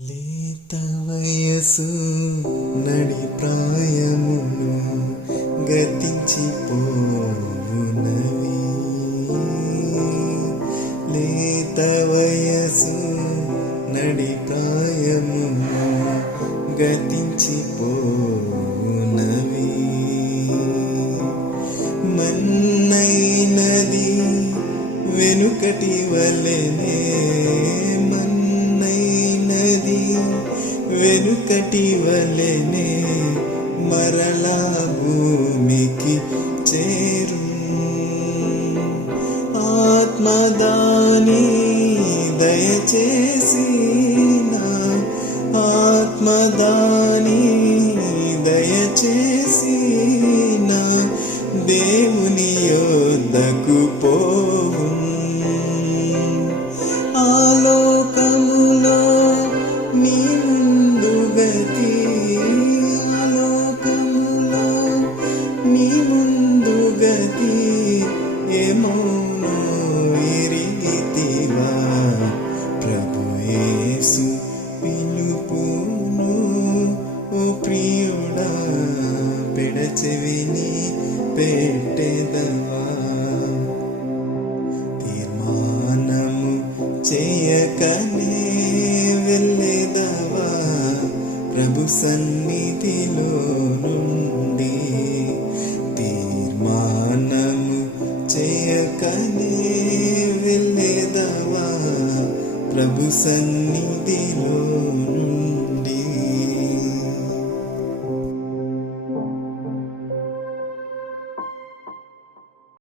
లేత వయసు నడి ప్రాయమును గతించిపోవునవి. లేత వయసు నడి ప్రాయమును గతించిపోవునవి. మన్నైనది వెనుకటి వలెనే, వెనుకటి వలెనే మరలా భూమికి చేరు. ఆత్మదాని దయచేసి ఆత్మదాని దయచేసి దేవుని యొద్దకు పోవు. ఆలోకములో నీ ముందు గతి, ఆలోకములో నీ ముందు గతి ఏమోనో ఎరిగితివా. ప్రభు యేసు పిలుపును ఓ ప్రియుడా పెడచెవిని పెట్టెదవా. తీర్మానము చేయకనే వెళ్ళెదవా ప్రభు సన్నిధిలో నుండి. తీర్మానము చేయకనే వెళ్ళెదవా ప్రభు సన్నిధిలో నుండి.